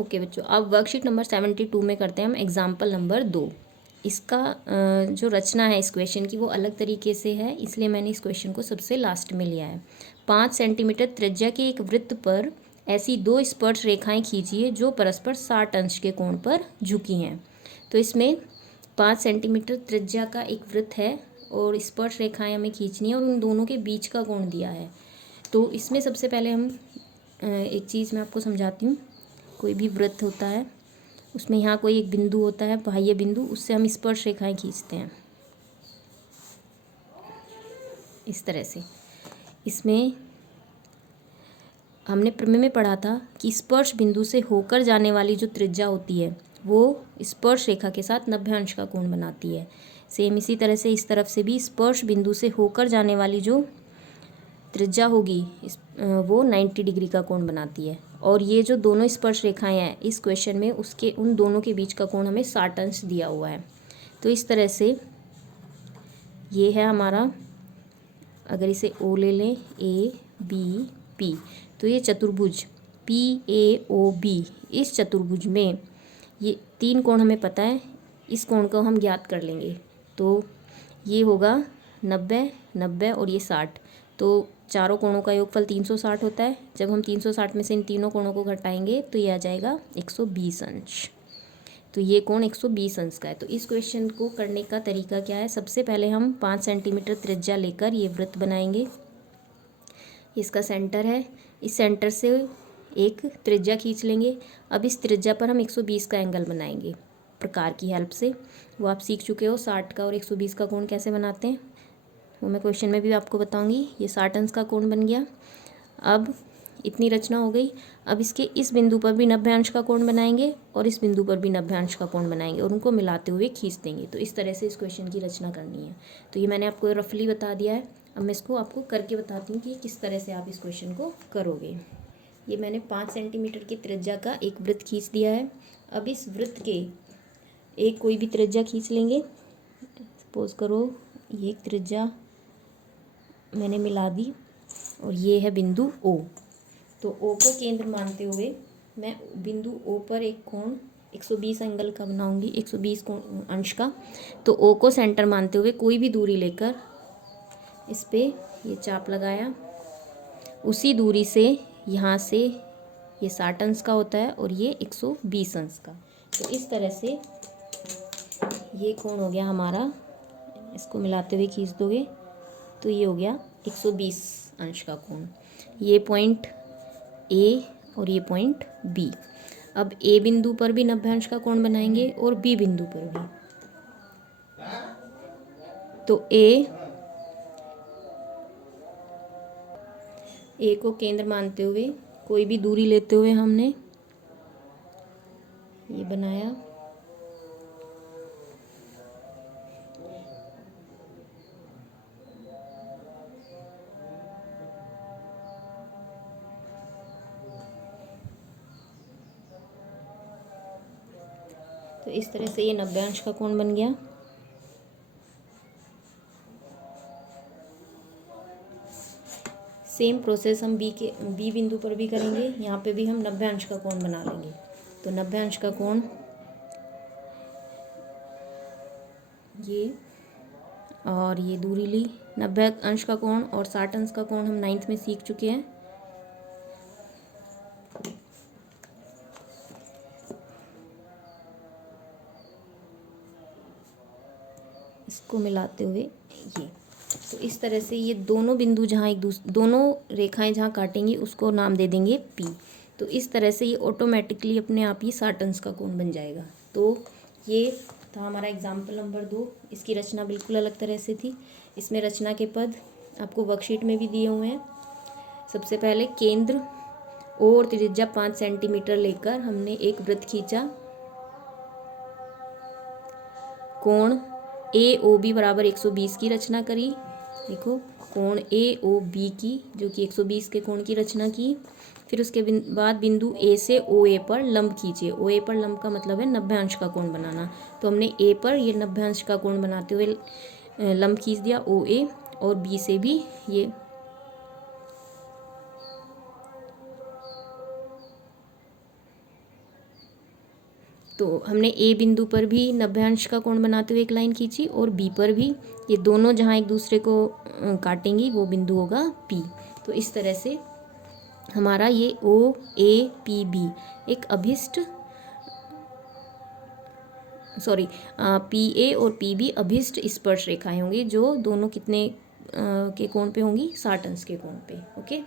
Okay बच्चों, अब worksheet number 72 में करते हैं हम एग्जाम्पल नंबर 2। इसका जो रचना है इस क्वेश्चन की वो अलग तरीके से है, इसलिए मैंने इस क्वेश्चन को सबसे लास्ट में लिया है। 5 सेंटीमीटर त्रिज्या के एक वृत्त पर ऐसी दो स्पर्श रेखाएं खींचिए जो परस्पर 60 अंश के कोण पर झुकी हैं। तो इसमें 5 सेंटीमीटर त्रिज्या का एक वृत्त है और स्पर्श रेखाएं हमें खींचनी है और उन दोनों के बीच का कोण दिया है। तो इसमें सबसे पहले हम एक चीज़ मैं आपको समझाती हूँ। कोई भी वृत्त होता है उसमें यहाँ कोई एक बिंदु होता है, बाह्य बिंदु, उससे हम स्पर्श रेखाएं खींचते हैं इस तरह से। इसमें हमने प्रमेय में पढ़ा था कि स्पर्श बिंदु से होकर जाने वाली जो त्रिज्या होती है वो स्पर्श रेखा के साथ 90 अंश का कोण बनाती है। सेम इसी तरह से इस तरफ से भी स्पर्श बिंदु से होकर जाने वाली जो त्रिज्या होगी वो 90 डिग्री का कोण बनाती है। और ये जो दोनों स्पर्श रेखाएं हैं इस क्वेश्चन में, उसके उन दोनों के बीच का कोण हमें 60 अंश दिया हुआ है। तो इस तरह से ये है हमारा, अगर इसे ओ ले लें, ए बी पी, तो ये चतुर्भुज पी ए ओ बी, इस चतुर्भुज में ये 3 कोण हमें पता है, इस कोण को हम ज्ञात कर लेंगे। तो ये होगा 90, 90 और ये 60। तो चारों कोणों का योगफल 360 होता है। जब हम 360 में से इन तीनों कोणों को घटाएंगे तो ये आ जाएगा 120 अंश। तो ये कोण 120 अंश का है। तो इस क्वेश्चन को करने का तरीका क्या है, सबसे पहले हम 5 सेंटीमीटर त्रिज्या लेकर ये वृत्त बनाएंगे। इसका सेंटर है, इस सेंटर से एक त्रिज्या खींच लेंगे। अब इस त्रिज्या पर हम 120 का एंगल बनाएंगे प्रकार की हेल्प से। वो आप सीख चुके हो, 60 का और 120 का कोण कैसे बनाते हैं, वो मैं क्वेश्चन में भी आपको बताऊंगी। ये 60 अंश का कोण बन गया। अब इतनी रचना हो गई। अब इसके इस बिंदु पर भी 90 अंश का कोण बनाएंगे और इस बिंदु पर भी 90 अंश का कोण बनाएंगे और उनको मिलाते हुए खींच देंगे। तो इस तरह से इस क्वेश्चन की रचना करनी है। तो ये मैंने आपको रफली बता दिया है। अब मैं इसको आपको करके बताती हूँ कि किस तरह से आप इस क्वेश्चन को करोगे। ये मैंने 5 सेंटीमीटर की त्रिज्या का एक वृत्त खींच दिया है। अब इस वृत्त के एक कोई भी त्रिज्या खींच लेंगे। सपोज करो ये एक त्रिज्या मैंने मिला दी और ये है बिंदु ओ। तो ओ को केंद्र मानते हुए मैं बिंदु ओ पर एक कोण 120 एंगल का बनाऊंगी, 120 अंश का। तो ओ को सेंटर मानते हुए कोई भी दूरी लेकर इस पे ये चाप लगाया। उसी दूरी से यहाँ से ये 60 अंश का होता है और ये 120 अंश का। तो इस तरह से ये कोण हो गया हमारा। इसको मिलाते हुए खींच दोगे तो ये हो गया 120 अंश का कोण। ये पॉइंट ए और ये पॉइंट बी। अब ए बिंदु पर भी 90 अंश का कोण बनाएंगे और बी बिंदु पर भी। तो ए को केंद्र मानते हुए कोई भी दूरी लेते हुए हमने ये बनाया। तो इस तरह से ये 90 अंश का कोण बन गया। सेम प्रोसेस हम बी बिंदु पर भी करेंगे। यहाँ पे भी हम 90 अंश का कोण बना लेंगे। तो 90 अंश का कोण ये और ये दूरी ली, 90 अंश का कोण और 60 अंश का कोण हम 9th में सीख चुके हैं। इसको मिलाते हुए ये। तो इस तरह से ये दोनों बिंदु जहाँ दोनों रेखाएं जहाँ काटेंगी उसको नाम दे देंगे पी। तो इस तरह से ये ऑटोमेटिकली अपने आप ही 60 अंश का कोण बन जाएगा। तो ये था हमारा एग्जाम्पल नंबर 2। इसकी रचना बिल्कुल अलग तरह से थी। इसमें रचना के पद आपको वर्कशीट में भी दिए हुए हैं। सबसे पहले केंद्र ओ और त्रिज्या 5 सेंटीमीटर लेकर हमने एक वृत्त खींचा। कोण ए ओ बी बराबर 120 की रचना करी। देखो कोण ए ओ बी की जो कि 120 के कोण की रचना की। फिर उसके बाद बिंदु ए से ओ ए पर लंब खींचे। ओ ए पर लंब का मतलब है 90 अंश का कोण बनाना। तो हमने ए पर ये 90 अंश का कोण बनाते हुए लंब खींच दिया ओ ए, और बी से भी ये तो हमने ए बिंदु पर भी 90 अंश का कोण बनाते हुए एक लाइन खींची और बी पर भी। ये दोनों जहाँ एक दूसरे को काटेंगी वो बिंदु होगा पी। तो इस तरह से हमारा ये ओ ए पी बी एक अभिष्ट पी ए और पी बी अभिष्ट स्पर्श रेखाएं होंगी जो दोनों कितने के कोण पे होंगी, 60 अंश के कोण पे। ओके।